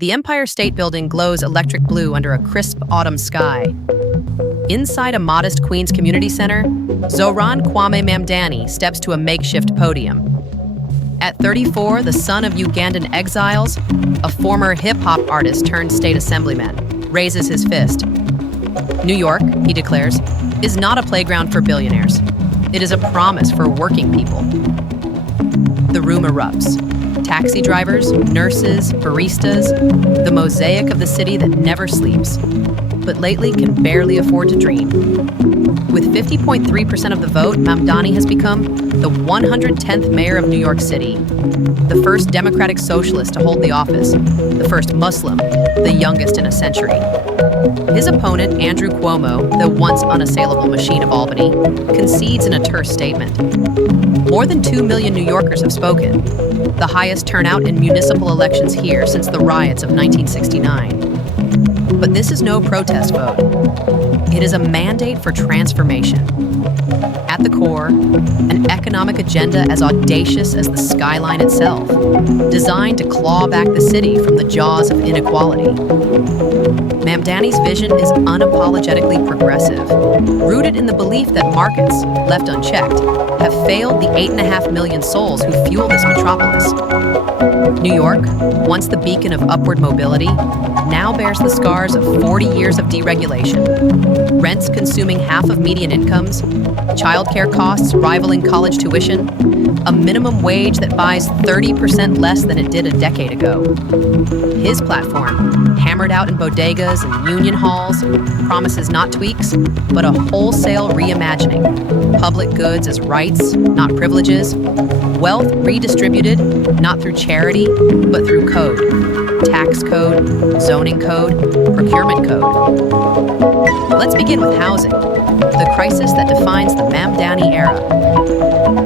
The Empire State Building glows electric blue under a crisp autumn sky. Inside a modest Queens Community Center, Zohran Mamdani steps to a makeshift podium. At 34, the son of Ugandan exiles, a former hip-hop artist turned state assemblyman, raises his fist. New York, he declares, is not a playground for billionaires. It is a promise for working people. The room erupts. Taxi drivers, nurses, baristas, the mosaic of the city that never sleeps, but lately can barely afford to dream. With 50.3% of the vote, Mamdani has become the 110th mayor of New York City, the first Democratic Socialist to hold the office, the first Muslim, the youngest in a century. His opponent, Andrew Cuomo, the once unassailable machine of Albany, concedes in a terse statement. More than 2 million New Yorkers have spoken, the highest turnout in municipal elections here since the riots of 1969. But this is no protest vote. It is a mandate for transformation. At the core, an economic agenda as audacious as the skyline itself, designed to claw back the city from the jaws of inequality. Mamdani's vision is unapologetically progressive, rooted in the belief that markets, left unchecked, have failed the 8.5 million souls who fuel this metropolis. New York, once the beacon of upward mobility, now bears the scars of 40 years of deregulation. Rents consuming half of median incomes, childcare costs rivaling college tuition, a minimum wage that buys 30% less than it did a decade ago. His platform, hammered out in bodegas and union halls, promises not tweaks, but a wholesale reimagining. Public goods as rights, not privileges. Wealth redistributed, not through charity, but through code. Tax code, zoning code, procurement code. Let's begin with housing, the crisis that defines the Mamdani era.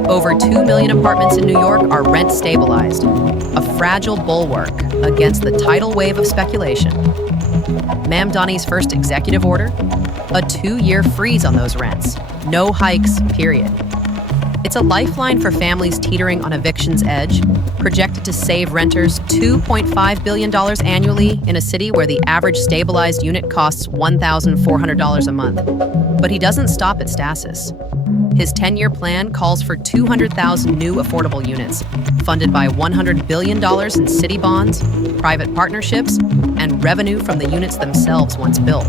Over 2 million apartments in New York are rent stabilized, a fragile bulwark against the tidal wave of speculation. Mamdani's first executive order? A 2-year freeze on those rents. No hikes, period. It's a lifeline for families teetering on eviction's edge, projected to save renters $2.5 billion annually in a city where the average stabilized unit costs $1,400 a month. But he doesn't stop at stasis. His 10-year plan calls for 200,000 new affordable units, funded by $100 billion in city bonds, private partnerships, and revenue from the units themselves once built.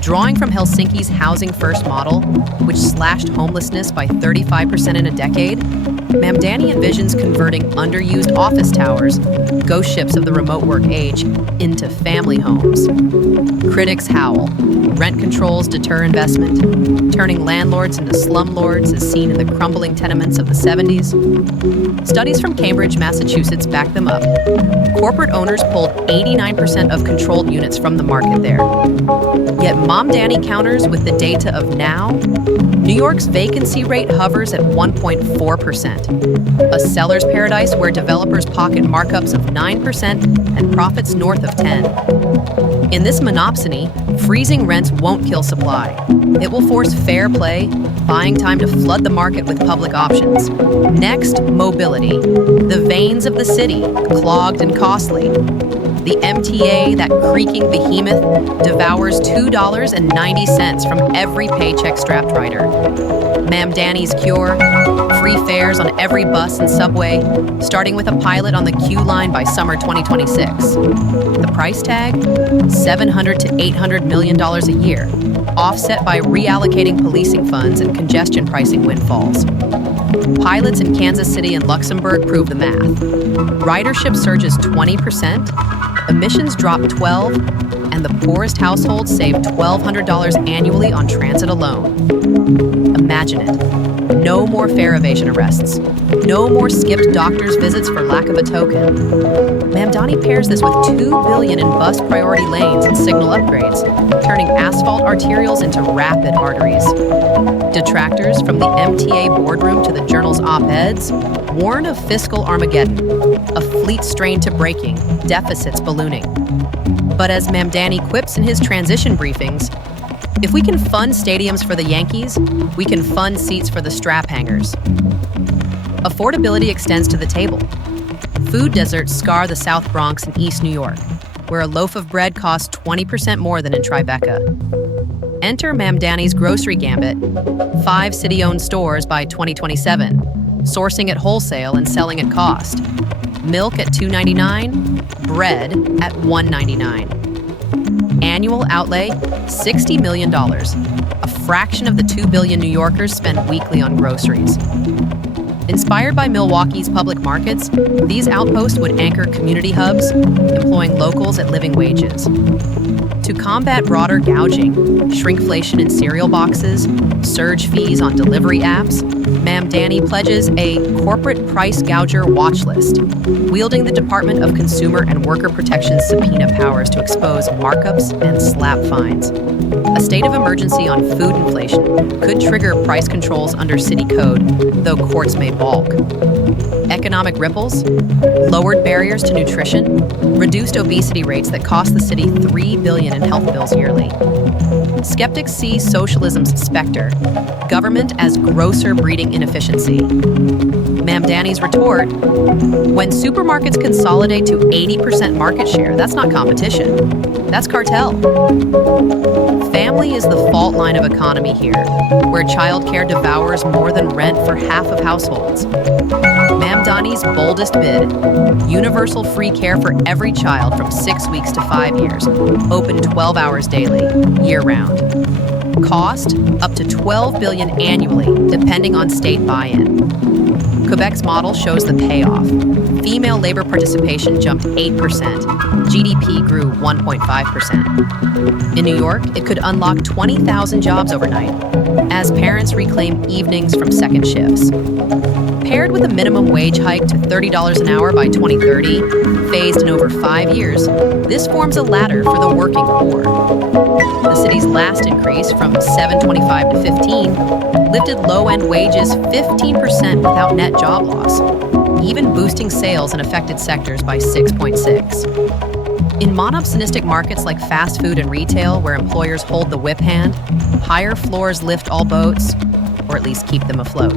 Drawing from Helsinki's Housing First model, which slashed homelessness by 35% in a decade, Mamdani envisions converting underused office towers, ghost ships of the remote work age, into family homes. Critics howl. Rent controls deter investment, turning landlords into slumlords as seen in the crumbling tenements of the 70s. Studies from Cambridge, Massachusetts back them up. Corporate owners pulled 89% of controlled units from the market there. Yet Mamdani counters with the data of now. New York's vacancy rate hovers at 1.4%, a seller's paradise where developers pocket markups of 9% and profits north of 10%. In this monopsony, freezing rents won't kill supply. It will force fair play, buying time to flood the market with public options. Next, mobility. The veins of the city, clogged and costly. The MTA, that creaking behemoth, devours $2.90 from every paycheck strapped rider. Mamdani's cure, free fares on every bus and subway, starting with a pilot on the Q line by summer 2026. The price tag? $700 to $800 million a year, offset by reallocating policing funds and congestion pricing windfalls. Pilots in Kansas City and Luxembourg prove the math. Ridership surges 20%, emissions drop 12%, and the poorest households save $1,200 annually on transit alone. Imagine it. No more fare evasion arrests. No more skipped doctor's visits for lack of a token. Mamdani pairs this with $2 billion in bus priority lanes and signal upgrades, turning asphalt arterials into rapid arteries. Detractors, from the MTA boardroom to the Journal's op-eds, warn of fiscal Armageddon, a fleet strained to breaking, deficits ballooning. But as Mamdani quips in his transition briefings, if we can fund stadiums for the Yankees, we can fund seats for the strap hangers. Affordability extends to the table. Food deserts scar the South Bronx and East New York. where a loaf of bread costs 20% more than in Tribeca. Enter Mamdani's grocery gambit, 5 city-owned stores by 2027, sourcing at wholesale and selling at cost. Milk at $2.99, bread at $1.99. Annual outlay, $60 million, a fraction of the 2 billion New Yorkers spend weekly on groceries. Inspired by Milwaukee's public markets, these outposts would anchor community hubs, employing locals at living wages. To combat broader gouging, shrinkflation in cereal boxes, surge fees on delivery apps, Mamdani pledges a corporate price gouger watch list, wielding the Department of Consumer and Worker Protection's subpoena powers to expose markups and slap fines. A state of emergency on food inflation could trigger price controls under city code, though courts may balk. Economic ripples, lowered barriers to nutrition, reduced obesity rates that cost the city $3 billion in health bills yearly. Skeptics see socialism's specter, government as grosser breeding inefficiency. Mamdani's retort, when supermarkets consolidate to 80% market share, that's not competition, that's cartel. Family is the fault line of economy here, where childcare devours more than rent for half of households. Mamdani's boldest bid, universal free care for every child from 6 weeks to 5 years, open 12 hours daily, year-round. Cost, up to $12 billion annually, depending on state buy-in. Quebec's model shows the payoff. Female labor participation jumped 8%. GDP grew 1.5%. In New York, it could unlock 20,000 jobs overnight, as parents reclaim evenings from second shifts. Paired with a minimum wage hike to $30 an hour by 2030, phased in over 5 years, this forms a ladder for the working poor. The city's last increase, from $7.25 to $15, lifted low-end wages 15% without net job loss, even boosting sales in affected sectors by 6.6. In monopsonistic markets like fast food and retail, where employers hold the whip hand, higher floors lift all boats, or at least keep them afloat.